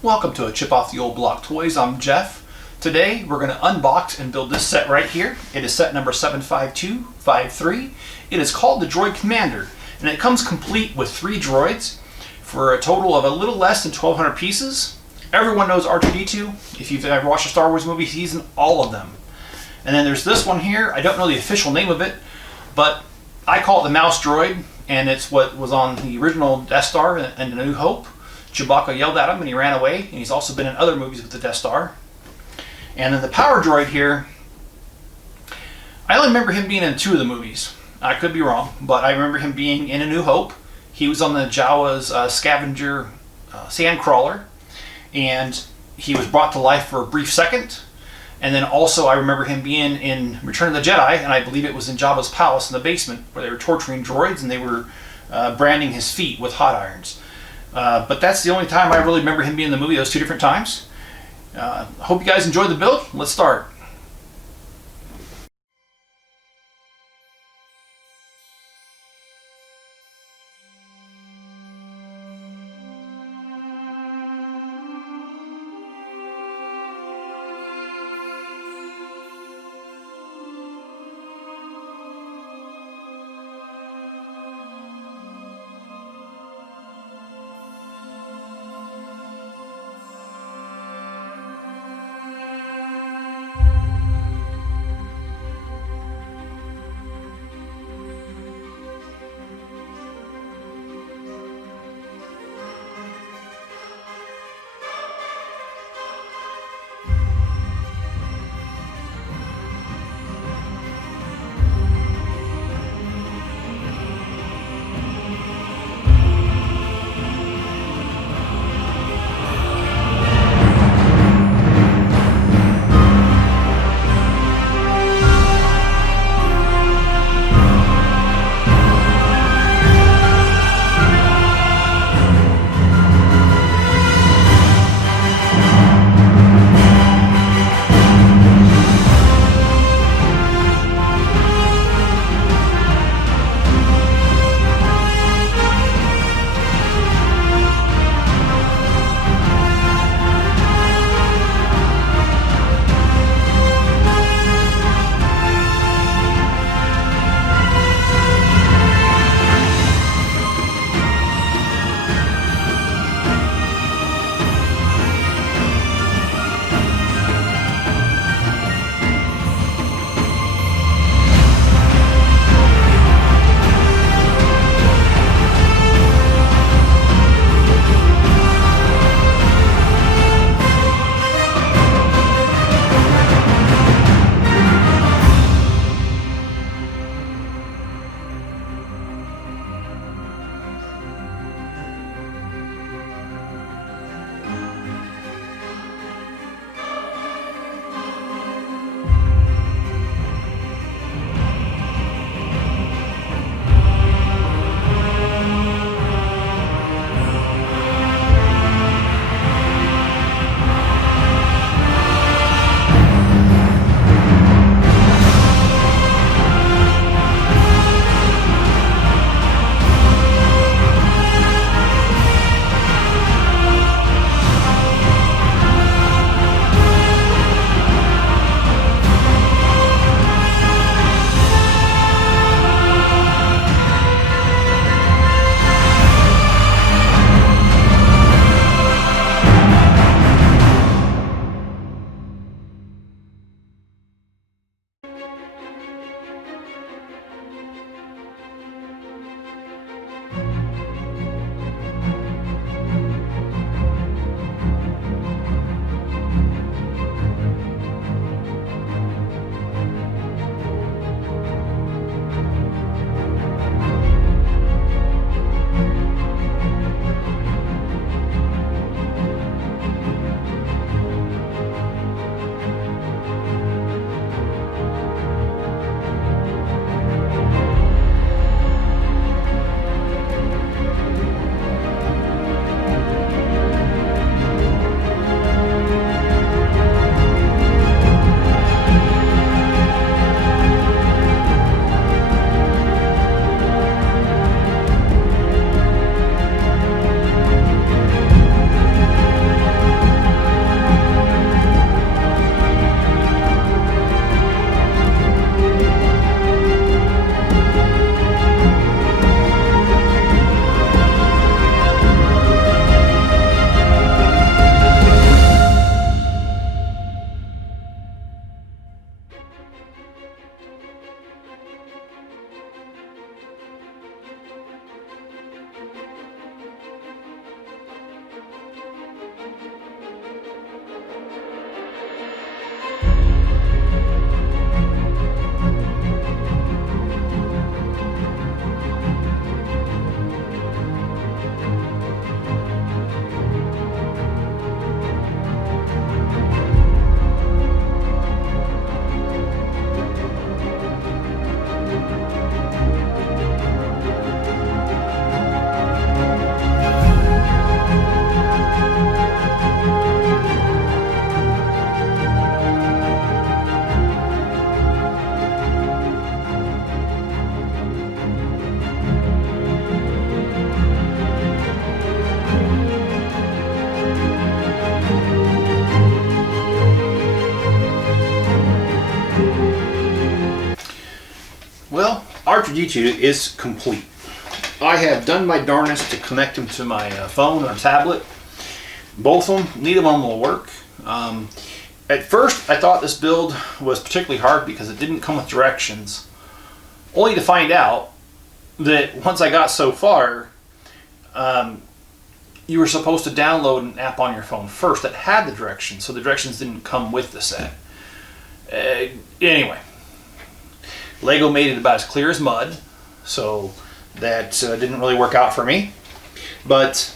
Welcome to a Chip Off the Old Block Toys. I'm Jeff. Today we're going to unbox and build this set right here. It is set number 75253. It is called the Droid Commander, and it comes complete with 3 droids for a total of a little less than 1,200 pieces. Everyone knows R2-D2. If you've ever watched a Star Wars movie, he's in all of them. And then there's this one here. I don't know the official name of it, but I call it the Mouse Droid, and it's what was on the original Death Star and A New Hope. Chewbacca yelled at him and he ran away, and he's also been in other movies with the Death Star. And then the Power Droid here, I only remember him being in 2 of the movies. I could be wrong, but I remember him being in A New Hope. He was on the Jawa's scavenger sand crawler, and he was brought to life for a brief second. And then also I remember him being in Return of the Jedi, and I believe it was in Jabba's palace in the basement where they were torturing droids and they were branding his feet with hot irons. But that's the only time I really remember him being in the movie, those 2 different times. Hope you guys enjoyed the build. Let's start. R2D2 is complete. I have done my darnest to connect him to my phone or tablet. Both of them, neither one will work. At first, I thought this build was particularly hard because it didn't come with directions. Only to find out that once I got so far, you were supposed to download an app on your phone first that had the directions, so the directions didn't come with the set. Anyway, Lego made it about as clear as mud, so that didn't really work out for me. But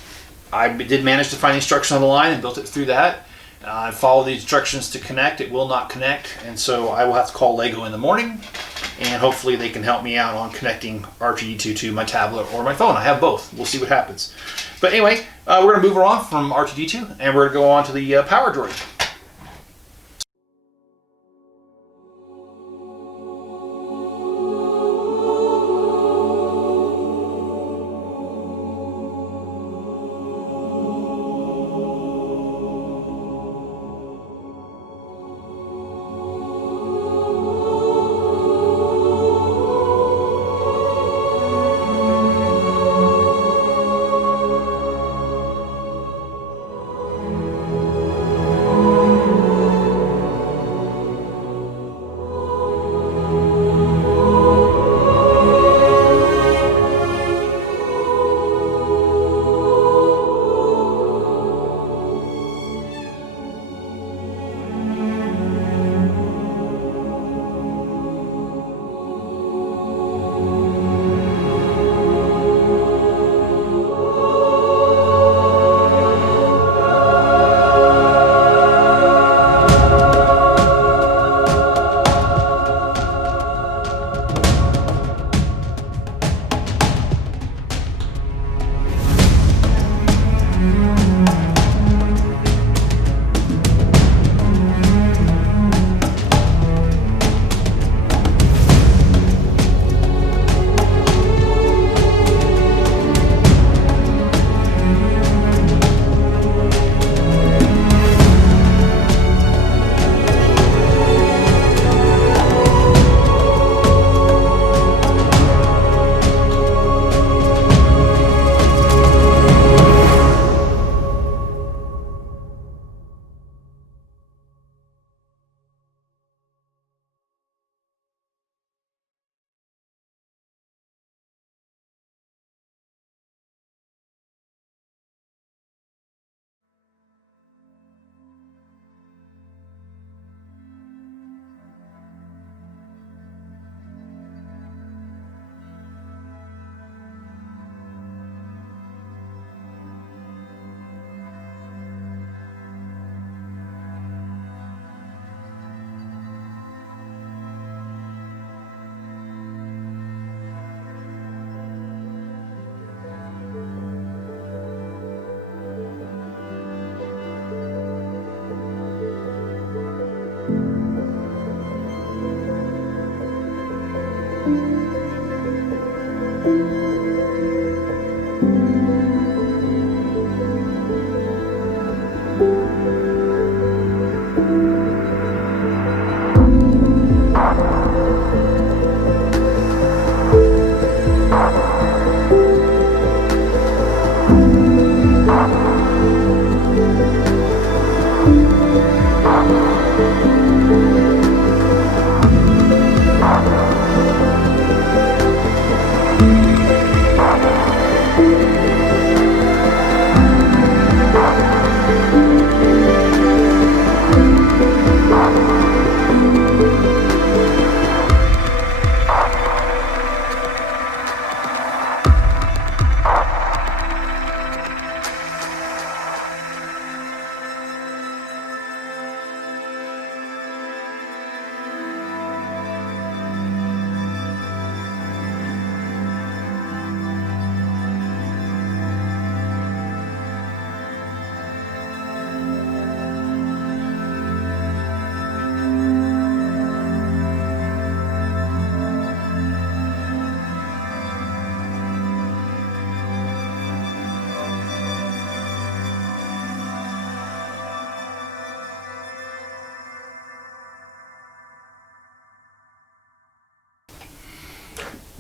I did manage to find the instruction on the line and built it through that. I followed the instructions to connect. It will not connect, and so I will have to call Lego in the morning, and hopefully they can help me out on connecting R2D2 to my tablet or my phone. I have both. We'll see what happens. But anyway, we're going to move on from R2D2, and we're going to go on to the Power Droid.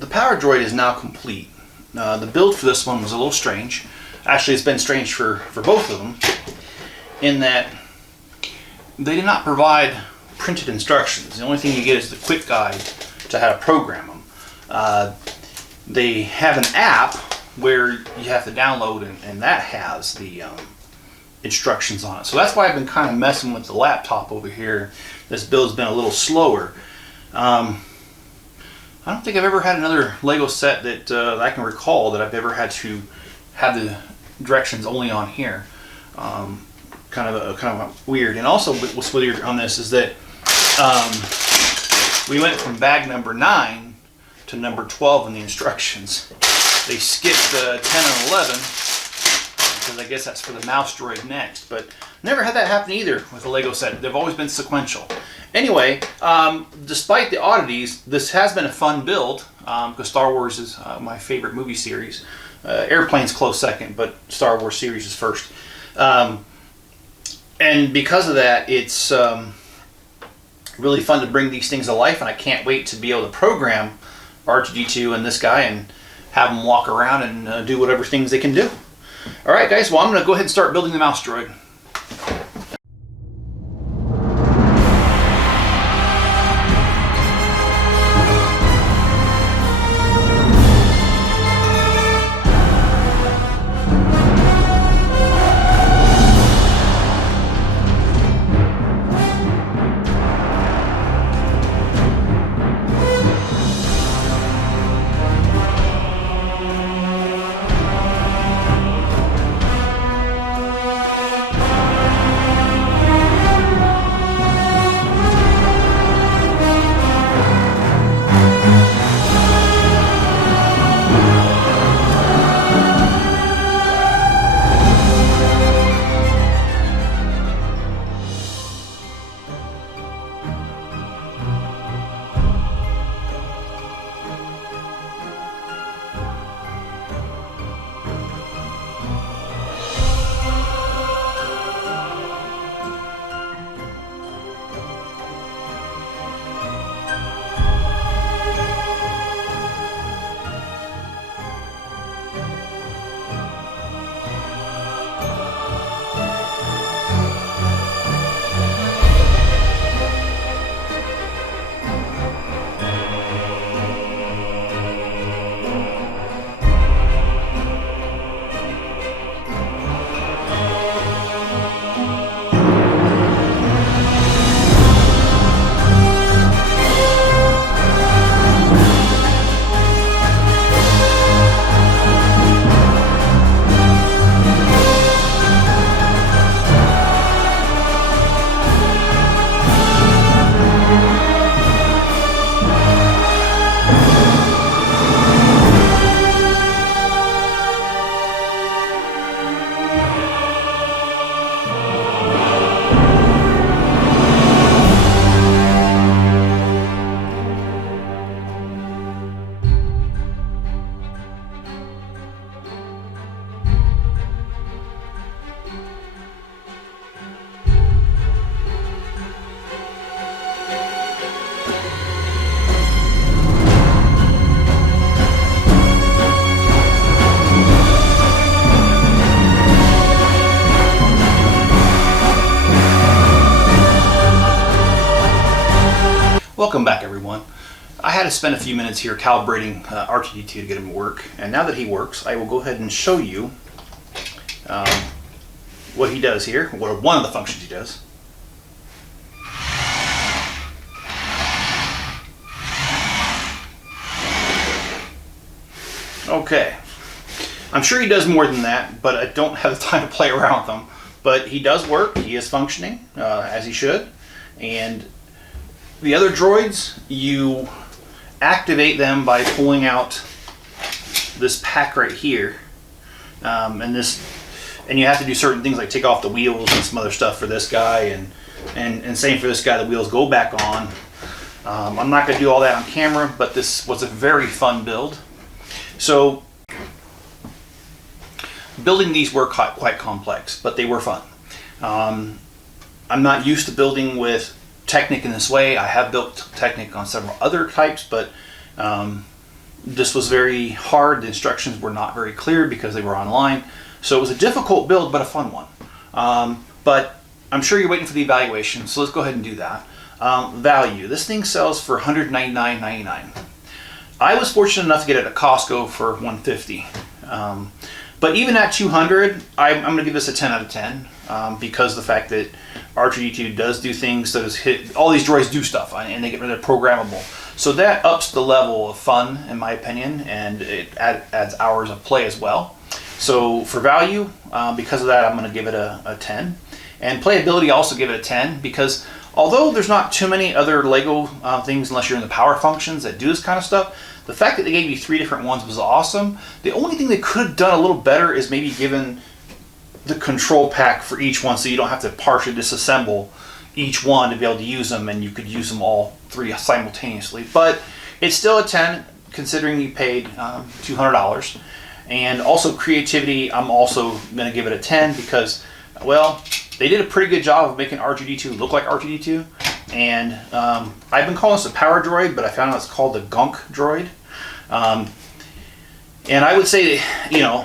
the power droid is now complete. The build for this one was a little strange. Actually, it's been strange for both of them, in that they did not provide printed instructions. The only thing you get is the quick guide to how to program them. They have an app where you have to download, and that has the instructions on it. So that's why I've been kind of messing with the laptop over here. This build's been a little slower. I don't think I've ever had another Lego set that I can recall that I've ever had to have the directions only on here. Kind of weird. And also what's weird on this is that we went from bag number 9 to number 12 in the instructions. They skipped 10 and 11 because I guess that's for the mouse droid next. But never had that happen either with a Lego set. They've always been sequential. Anyway, despite the oddities, this has been a fun build because Star Wars is my favorite movie series. Airplane's close second, but Star Wars series is first. And because of that, it's really fun to bring these things to life, and I can't wait to be able to program R2-D2 and this guy and have them walk around and do whatever things they can do. All right, guys, well, I'm going to go ahead and start building the mouse droid. Welcome back, everyone. I had to spend a few minutes here calibrating R2-D2 to get him to work, and now that he works, I will go ahead and show you what he does here, one of the functions he does. Okay, I'm sure he does more than that, but I don't have the time to play around with him. But he does work, he is functioning as he should, and the other droids, you activate them by pulling out this pack right here, and you have to do certain things like take off the wheels and some other stuff for this guy, and same for this guy. The wheels go back on. I'm not going to do all that on camera, but this was a very fun build. So building these were quite complex, but they were fun. I'm not used to building with Technic in this way. I have built Technic on several other types, but This was very hard. The instructions were not very clear because they were online. So it was a difficult build, but a fun one. But I'm sure you're waiting for the evaluation, so let's go ahead and do that. Value. This thing sells for $199.99. I was fortunate enough to get it at Costco for $150. But even at $200, I'm going to give this a 10 out of 10 because the fact that R2-D2 does do things, that is hit, all these droids do stuff, and they get rid of programmable. So that ups the level of fun, in my opinion, and it adds hours of play as well. So for value, because of that, I'm going to give it a 10. And playability, I also give it a 10 because although there's not too many other Lego things, unless you're in the power functions, that do this kind of stuff, the fact that they gave you 3 different ones was awesome. The only thing they could have done a little better is maybe given the control pack for each one so you don't have to partially disassemble each one to be able to use them, and you could use them all 3 simultaneously. But it's still a 10 considering you paid $200. And also creativity, I'm also going to give it a 10 because, well, they did a pretty good job of making R2-D2 look like R2-D2. And I've been calling this a power droid, but I found out it's called the gunk droid. And I would say that, you know,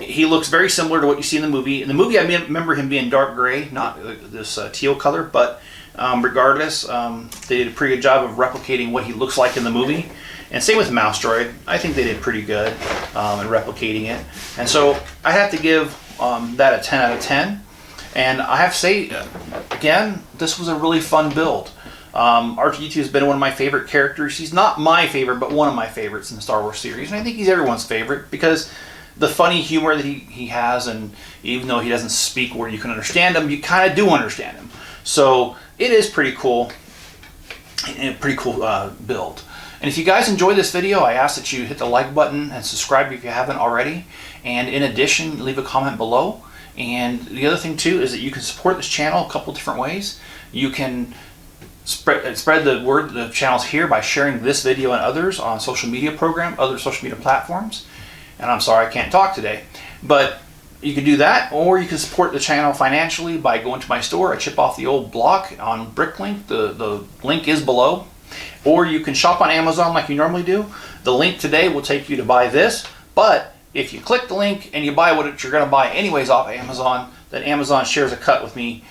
he looks very similar to what you see in the movie. In the movie, I remember him being dark gray, not this teal color, but regardless, they did a pretty good job of replicating what he looks like in the movie. And same with Mouse Droid. I think they did pretty good in replicating it. And so I have to give that a 10 out of 10. And I have to say, again, this was a really fun build. R2-D2 has been one of my favorite characters. He's not my favorite, but one of my favorites in the Star Wars series. And I think he's everyone's favorite because the funny humor that he has, and even though he doesn't speak where you can understand him, you kind of do understand him. So it is pretty cool, and a pretty cool build. And if you guys enjoyed this video, I ask that you hit the like button and subscribe if you haven't already. And in addition, leave a comment below. And the other thing too is that you can support this channel a couple different ways. You can spread the word, the channel's here, by sharing this video and others on other social media platforms. And I'm sorry I can't talk today, but you can do that, or you can support the channel financially by going to my store. I chip off the old block on Bricklink. The link is below. Or you can shop on Amazon like you normally do. The link today will take you to buy this, but if you click the link and you buy what you're going to buy anyways off Amazon, then Amazon shares a cut with me,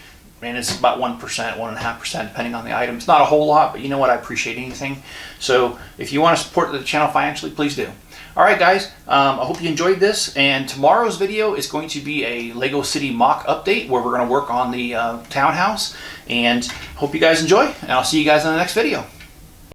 and it's about 1%, 1.5%, depending on the item. It's not a whole lot, but you know what? I appreciate anything. So if you want to support the channel financially, please do. All right, guys, I hope you enjoyed this, and tomorrow's video is going to be a Lego City mock update where we're going to work on the townhouse, and hope you guys enjoy, and I'll see you guys in the next video.